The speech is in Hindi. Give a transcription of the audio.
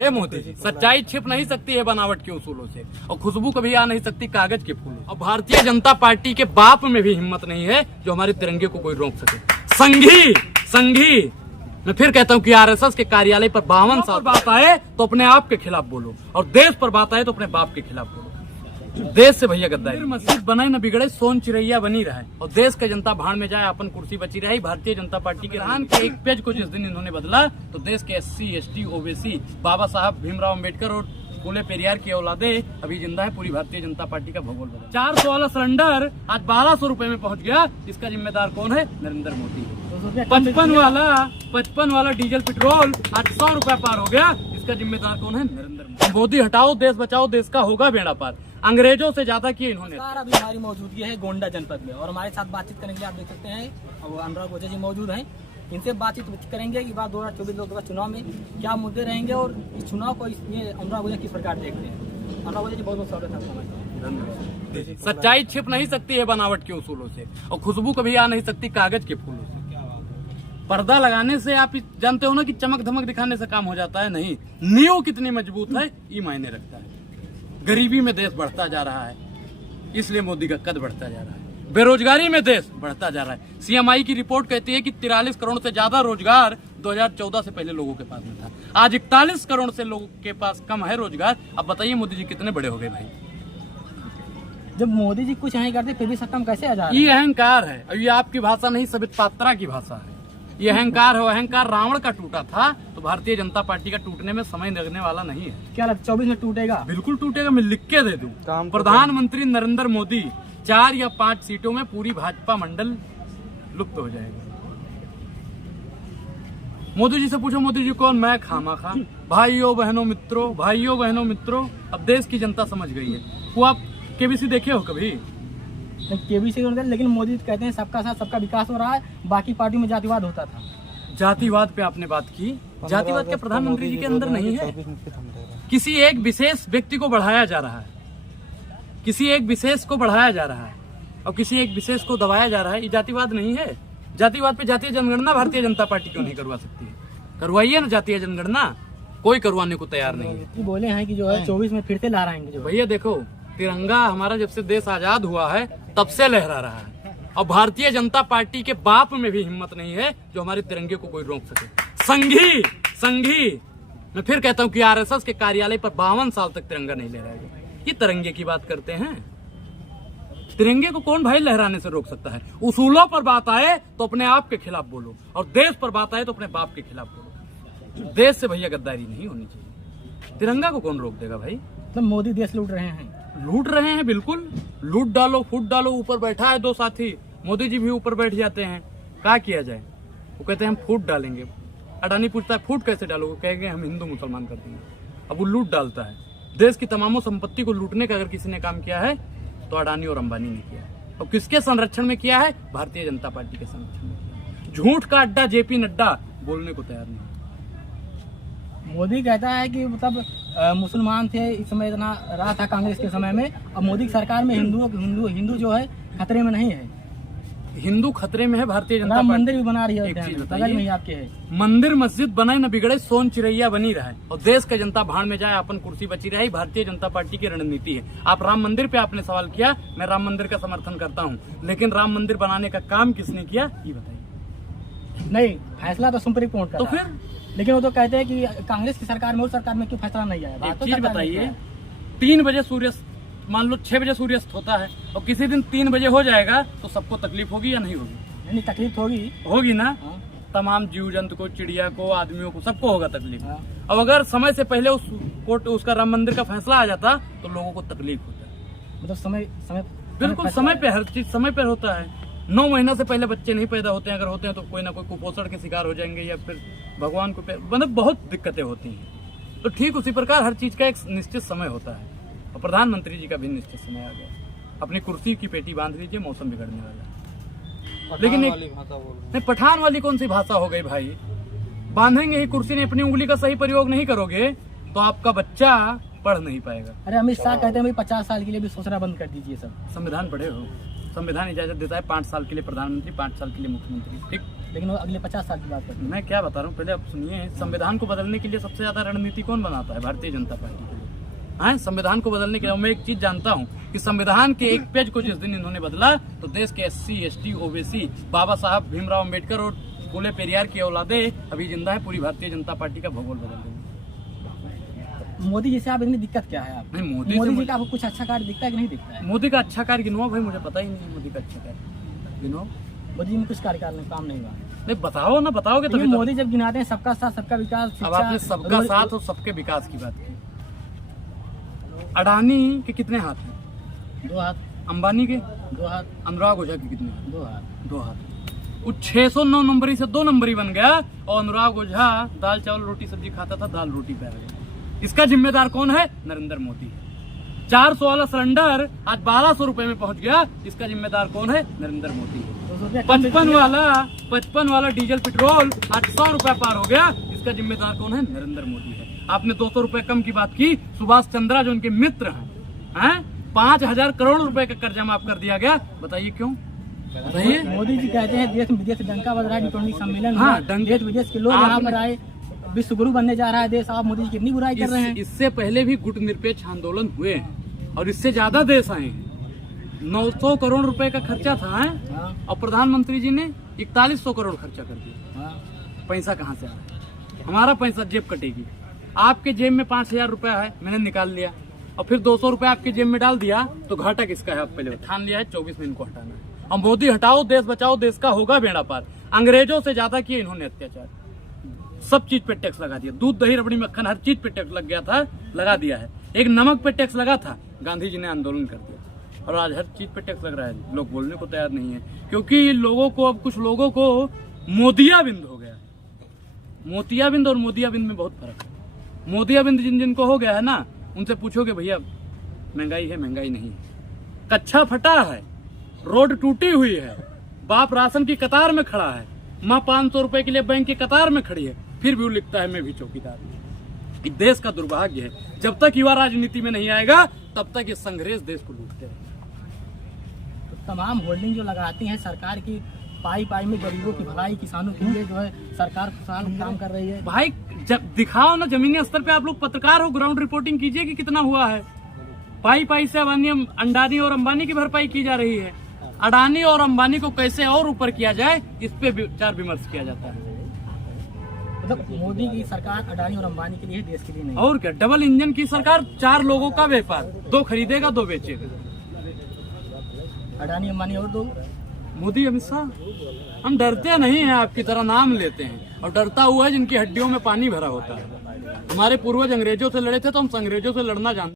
हे मोदी जी, सच्चाई छिप नहीं सकती है बनावट के उसूलों से, और खुशबू कभी आ नहीं सकती कागज के फूलों। और भारतीय जनता पार्टी के बाप में भी हिम्मत नहीं है जो हमारे तिरंगे को कोई रोक सके। संघी मैं फिर कहता हूँ कि आरएसएस के कार्यालय पर 52 साल बात आए तो अपने आप के खिलाफ बोलो, और देश पर बात आए तो अपने बाप के खिलाफ बोलो। देश से भैया गद्दारी। मस्जिद बनाए न बिगड़े, सोन चिड़ैया बनी रहे, और देश का जनता भाड़ में जाए, अपन कुर्सी बची रही। भारतीय जनता पार्टी के रान के एक पेज को जिस दिन इन्होंने बदला तो देश के SC ST OBC बाबा साहब भीमराव अम्बेडकर और फूले पेरियार की औलादे अभी जिंदा है। पूरी भारतीय जनता पार्टी का भूगोल बदला। 400 वाला सिलेंडर आज 1200 रुपए में पहुंच गया। इसका जिम्मेदार कौन है? नरेंद्र मोदी। 55 वाला डीजल पेट्रोल आज 100 रुपए पार हो गया। इसका जिम्मेदार कौन है? नरेंद्र मोदी। मोदी हटाओ, देश बचाओ, देश का होगा बेड़ा पार। अंग्रेजों से ज्यादा किए इन्होंने। अभी हमारी मौजूदगी है गोंडा जनपद में, और हमारे साथ बातचीत करने के लिए आप देख सकते हैं और अनुराग ओझा जी मौजूद हैं। इनसे बातचीत करेंगे कि बात 2024 लोकसभा चुनाव में क्या मुद्दे रहेंगे और इस चुनाव को इसमें अनुराग ओझा किस प्रकार देखते हैं। अनुराग ओझा जी बहुत बहुत स्वागत है। सच्चाई छिप नहीं सकती है बनावट के उसूलों से, और खुशबू कभी आ नहीं सकती कागज के फूलों से। पर्दा लगाने से आप जानते हो ना कि चमक धमक दिखाने से काम हो जाता है? नहीं, नींव कितनी मजबूत है ये मायने रखता है। गरीबी में देश बढ़ता जा रहा है, इसलिए मोदी का कद बढ़ता जा रहा है। बेरोजगारी में देश बढ़ता जा रहा है। CMI की रिपोर्ट कहती है कि 43 करोड़ से ज्यादा रोजगार 2014 से पहले लोगों के पास में था। आज 41 करोड़ से लोगों के पास कम है रोजगार। अब बताइए मोदी जी कितने बड़े हो गए भाई। जब मोदी जी कुछ नहीं करते फिर भी सत्ता में कैसे आ जा रहे हैं? ये अहंकार है, और ये आपकी भाषा नहीं सबित पात्रा की भाषा है। ये अहंकार है। अहंकार रावण का टूटा था, तो भारतीय जनता पार्टी का टूटने में समय लगने वाला नहीं है। क्या लगता है 24 में टूटेगा? बिल्कुल टूटेगा, मैं लिख के दे दूं। प्रधानमंत्री नरेंद्र मोदी 4 या 5 सीटों में पूरी भाजपा मंडल लुप्त हो जाएगा। मोदी जी से पूछो मोदी जी कौन? मैं खामा। भाइयों बहनों मित्रों, अब देश की जनता समझ गई है। वो आप KBC देखे हो कभी? KBC, लेकिन मोदी कहते हैं सबका साथ सबका विकास हो रहा है, बाकी पार्टियों में जातिवाद होता था। जातिवाद पे आपने बात की। जातिवाद के प्रधानमंत्री जी के अंदर नहीं है। किसी एक विशेष व्यक्ति को बढ़ाया जा रहा है, किसी एक विशेष को बढ़ाया जा रहा है, और किसी एक विशेष को दबाया जा रहा है। ये जातिवाद नहीं है। जातिवाद पे जातीय जनगणना भारतीय जनता पार्टी क्यों नहीं करवा सकती है? करवाइए ना जातीय जनगणना। कोई करवाने को तैयार नहीं है। बोले हैं कि जो है 24 में फिर से लहराएंगे। जो भैया देखो, तिरंगा हमारा जब से देश आजाद हुआ है तब से लहरा रहा है, और भारतीय जनता पार्टी के बाप में भी हिम्मत नहीं है जो हमारे तिरंगे को कोई रोक सके। संघी मैं फिर कहता हूँ कि आरएसएस के कार्यालय पर 52 साल तक तिरंगा नहीं लहराएगा। ये तिरंगे की बात करते हैं। तिरंगे को कौन भाई लहराने से रोक सकता है? उसूलों पर बात आए तो अपने आप के खिलाफ बोलो, और देश पर बात आए तो अपने बाप के खिलाफ बोलो। देश से भैया गद्दारी नहीं होनी चाहिए। तिरंगा को कौन रोक देगा भाई? तो मोदी देश लूट रहे हैं। बिल्कुल लूट डालो, फूट डालो। ऊपर बैठा है 2 साथी, मोदी जी भी ऊपर बैठ जाते हैं। क्या किया जाए? वो कहते हैं हम फूट डालेंगे। अडानी पूछता है फूट कैसे डालोगे? कहेंगे हम हिंदू मुसलमान कर देंगे। अब वो लूट डालता है। देश की तमामों संपत्ति को लूटने का अगर किसी ने काम किया है तो अडानी और अंबानी ने किया है। और किसके संरक्षण में किया है? भारतीय जनता पार्टी के संरक्षण में। झूठ का अड्डा JP नड्डा बोलने को तैयार नहीं। मोदी कहता है कि मतलब मुसलमान थे इस समय इतना रहा था कांग्रेस के समय में, अब मोदी की सरकार में हिंदू जो है खतरे में नहीं है। हिंदू खतरे में है। भारतीय जनता पार्टी मंदिर भी बना रही है। एक चीज बगल में ही आपके है। मंदिर मस्जिद बनाए न बिगड़े, सोन चिड़ैया बनी रहे, और देश का जनता भाड़ में जाए, अपन कुर्सी बची रही। भारतीय जनता पार्टी की रणनीति है। आप राम मंदिर पे आपने सवाल किया, मैं राम मंदिर का समर्थन करता हूँ, लेकिन राम मंदिर बनाने का काम किसने किया ये बताइए। नहीं, फैसला तो सुप्रीम कोर्ट का। तो फिर लेकिन वो तो कहते हैं कि कांग्रेस की सरकार में, उस सरकार में क्यों फैसला नहीं आया? एक चीज बताइए, 3 बजे सूर्य, मान लो 6 बजे सूर्यास्त होता है, और किसी दिन 3 बजे हो जाएगा तो सबको तकलीफ होगी या नहीं होगी? नहीं, तकलीफ होगी ना। तमाम जीव जंतु को, चिड़िया को, आदमियों को, सबको होगा तकलीफ। अब अगर समय से पहले उसका राम मंदिर का फैसला आ जाता तो लोगों को तकलीफ होता। मतलब समय बिल्कुल समय पे, हर चीज समय पर होता है। 9 महीना से पहले बच्चे नहीं पैदा होते हैं। अगर होते हैं तो कोई ना कोई कुपोषण के शिकार हो जाएंगे, या फिर भगवान को मतलब बहुत दिक्कतें होती हैं। तो ठीक उसी प्रकार हर चीज का एक निश्चित समय होता है, और प्रधानमंत्री जी का भी निश्चित समय आ गया। अपनी कुर्सी की पेटी बांध लीजिए, मौसम बिगड़ने वाला है। लेकिन नहीं, पठान वाली कौन सी भाषा हो गई भाई? बांधेंगे ही कुर्सी ने, अपनी उंगली का सही प्रयोग नहीं करोगे तो आपका बच्चा पढ़ नहीं पाएगा। अरे अमित शाह कहते हैं 50 साल के लिए भी सोचना बंद कर दीजिए। सब संविधान पढ़े हो? संविधान इजाजत देता है 5 साल के लिए प्रधानमंत्री, 5 साल के लिए मुख्यमंत्री। ठीक। लेकिन वो अगले 50 साल की बात करते हैं। मैं क्या बता रहा हूँ, पहले आप सुनिए। संविधान को बदलने के लिए सबसे ज्यादा रणनीति कौन बनाता है? भारतीय जनता पार्टी के लिए। हाँ, संविधान को बदलने के लिए मैं एक चीज जानता हूँ कि संविधान के एक पेज को जिस दिन इन्होंने बदला तो देश के SC, ST, OBC, बाबा साहब भीमराव अम्बेडकर और फूले पेरियार की औलादे अभी जिंदा है। पूरी भारतीय जनता पार्टी का भूगोल बदल देंगे। मोदी जी से आप इतनी दिक्कत क्या है? आप नहीं, मोदी जी का आपको कुछ अच्छा कार्य दिखता है कि नहीं दिखता है? मोदी का अच्छा कार्य गिनवा भाई, मुझे पता ही नहीं है मोदी का अच्छा कार्य गिनवा। मोदी जी में कुछ कार्यकाल में काम नहीं हुआ। नहीं बताओ ना, बताओगे लेकिन तभी तो। मोदी जब गिनाते हैं सबका साथ सबका विकास, अब आपने सबका साथ और सबके विकास की बात की। अडानी के कितने हाथ हैं? 2 हाथ, अंबानी के 2 हाथ, अनुराग ओझा के कितने हाथ? 2 हाथ। 2 हाथ। वो 609 नंबरी से 2 नंबरी बन गया और अनुराग ओझा दाल चावल रोटी सब्जी खाता था, दाल रोटी पे आ गया। इसका जिम्मेदार कौन है? नरेंद्र मोदी। 400 वाला सिलेंडर आज 1200 रुपए में पहुंच गया, इसका जिम्मेदार कौन है? नरेंद्र मोदी। 55 वाला डीजल पेट्रोल आज 100 रुपए पार हो गया, इसका जिम्मेदार कौन है? नरेंद्र मोदी है। आपने 200 रुपए कम की बात की। सुभाष चंद्रा जो उनके मित्र हैं 5000 करोड़ रुपए का कर्जा माफ कर दिया गया। बताइए क्यों? बताइए। मोदी जी कहते हैं देश विदेश से डंका बज रहा है, डिप्लोमेटिक सम्मेलन हाँ, हुआ, देश विदेश के लोग यहाँ पर आए, विश्व गुरु बनने जा रहा है देश। आप मोदी जी कितनी बुराई कर रहे हैं? इससे पहले भी गुटनिरपेक्ष आंदोलन हुए हैं और इससे ज्यादा देश आए हैं। 900 करोड़ रुपए का खर्चा था हाँ, और प्रधानमंत्री जी ने 4100 करोड़ खर्चा कर दिया। हाँ। पैसा कहाँ से आ रहा है? हमारा पैसा जेब कटेगी। आपके जेब में 5000 रुपया है, मैंने निकाल लिया और फिर 200 रुपया आपके जेब में डाल दिया तो घाटा किसका है? आप पहले ठान लिया है 24 में इनको हटाना है। और मोदी हटाओ देश बचाओ, देश का होगा बेड़ा पार। अंग्रेजों से ज्यादा किए इन्होंने अत्याचार। सब चीज पे टैक्स लगा दिया, दूध दही रबड़ी मक्खन हर चीज पे टैक्स लग गया था, लगा दिया है। एक नमक पे टैक्स लगा था, गांधी जी ने आंदोलन कर दिया और आज हर चीज पे टैक्स लग रहा है। लोग बोलने को तैयार नहीं है क्योंकि लोगों को, अब कुछ लोगों को मोदियाबिंद हो गया। मोतियाबिंद और मोदियाबिंद में बहुत फर्क है। मोदियाबिंद जिनको हो गया है ना, उनसे पूछोगे भैया महंगाई है? महंगाई नहीं है। कच्चा फटा है, रोड टूटी हुई है, बाप राशन की कतार में खड़ा है, माँ 500 रुपए के लिए बैंक की कतार में खड़ी है, फिर भी वो लिखता है मैं भी चौकीदार हूं। ये देश का दुर्भाग्य है। जब तक युवा राजनीति में नहीं आएगा तब तक ये संघर्ष देश को लूटते रहेगा। तो तमाम होल्डिंग जो लगाती हैं सरकार की, पाई पाई में गरीबों की भलाई, किसानों के लिए जो है सरकार खुशहाल काम कर रही है। भाई जब दिखाओ ना, जमीनी स्तर पे आप लोग पत्रकार हो, ग्राउंड रिपोर्टिंग कीजिए कि कितना हुआ है। पाई पाई से अडानी और अंबानी की भरपाई की जा रही है। अडानी और अंबानी को कैसे और ऊपर किया जाए, इस पे विचार विमर्श किया जाता है। मतलब मोदी की सरकार अडानी और अंबानी के लिए, देश के लिए नहीं। और क्या, डबल इंजन की सरकार, 4 लोगों का व्यापार, 2 खरीदेगा 2 बेचेगा। अडानी अंबानी और 2 मोदी अमित शाह। हम डरते नहीं हैं, आपकी तरह नाम लेते हैं, और डरता हुआ है जिनकी हड्डियों में पानी भरा होता है। हमारे पूर्वज अंग्रेजों से लड़े थे तो हम अंग्रेजों से लड़ना जानते हैं।